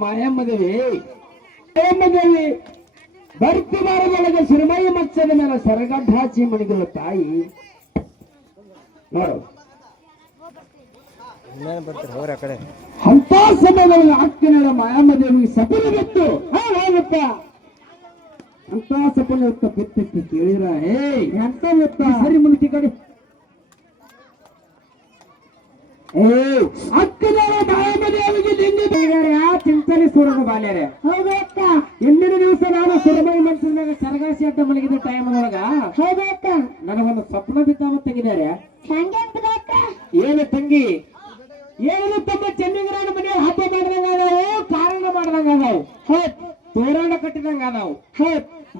ಮಾಯಮ್ಮದೇವಿ ಬರ್ತಿ ಬಾರದೊಳಗೆ ಸಿರಿಮೈ ಮಚ್ಚದ ಮೇಲೆ ಸರಗಡ್ಡ ಹಾಚಿ ಮಣಿಗಳ ತಾಯಿ ನೋಡು ಅಂತ ಸಮಯದಲ್ಲಿ ಅಕ್ಕನ ಮಾಯಮ್ಮದೇವಿಗೆ ಸಫಲ ಬಿತ್ತು ಹೋಗುತ್ತ ಅಂತ ಸಫಲ ಬಿತ್ತಿತ್ತು ಕೇಳಿರ ಹೇ ಎಂತ ಬಿತ್ತ ಸರಿ ಮುಗಿತಿ ಕಡೆ ಅಕ್ಕನ ಮಾಯಮ್ಮದೇವಿಗೆ ಚಿಂತನೆ ಸೂರದ ಬಾಲ್ಯರೆ ಹೌದಕ್ಕ ಇಂದಿನ ದಿವಸ ನಾನು ಸುರಮೈ ಮನಸ್ಸಿನಾಗ ಸರಗಾಸಿ ಅಡ್ಡ ಮಲಗಿದ ಟೈಮ್ ಒಳಗ ಹೌದಕ್ಕ ನನಗೊಂದು ಸ್ವಪ್ನ ಬಿದ್ದಾವ ತೆಗಿದಾರೆ ಏನು ತಂಗಿ ಏನು ತಮ್ಮ ಚೆನ್ನಿಗರಾಣ ಮನೆ ಹಬ್ಬ ಮಾಡ್ದಂಗ ಅದಾವು ಕಾರಣ ಮಾಡ್ದಂಗ ಅದಾವು ತೋರಣ ಕಟ್ಟಿದಂಗ ಅದಾವು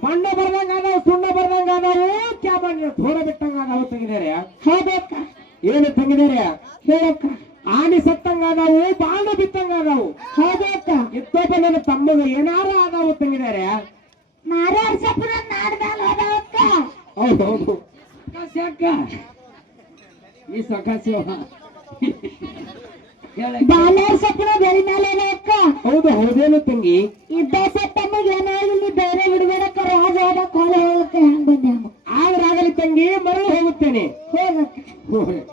ಬಣ್ಣ ಬರ್ದಂಗ ಅದಾವು ಸುಣ್ಣ ಬರ್ದಂಗ ಅದಾವು ಕ್ಯಾಬ್ ತೋರ ಬಿಟ್ಟಂಗ ಅದಾವು ತೆಗಿದಾರೆ ಹೌದಕ್ಕ ಏನು ತೆಗಿದಾರೆ ಹೇಳಕ್ಕ ಆನೆ ಸತ್ತಂಗ ಅದಾವು ಬಾಣ ಬಿತ್ತಂಗ ಅದಾವು ಹೌದಕ್ಕ ಇತ್ತೊಬ್ಬ ನನ್ನ ತಮ್ಮಗ ಏನಾರ ಅದಾವು ತಂಗಿದಾರೆ ಹೌದೌದು ಅಕ್ಕ ಈ ಸಕಾಸಿ ಹೌದು ಹೌದೇನು ತಂಗಿ ಇದ್ದ ಸತ್ತಮ್ಮಗೆ ಏನಾಗಲಿ ಬೇರೆ ಬಿಡಬೇಡಕ್ಕ ರಾಜ ಹೋಗಕ್ಕೆ ಹೆಂಗ್ ಬಂದೆ ಆದ್ರಾಗಲಿ ತಂಗಿ ಮರಳಿ ಹೋಗುತ್ತೇನೆ ಹೋಗಕ್ಕ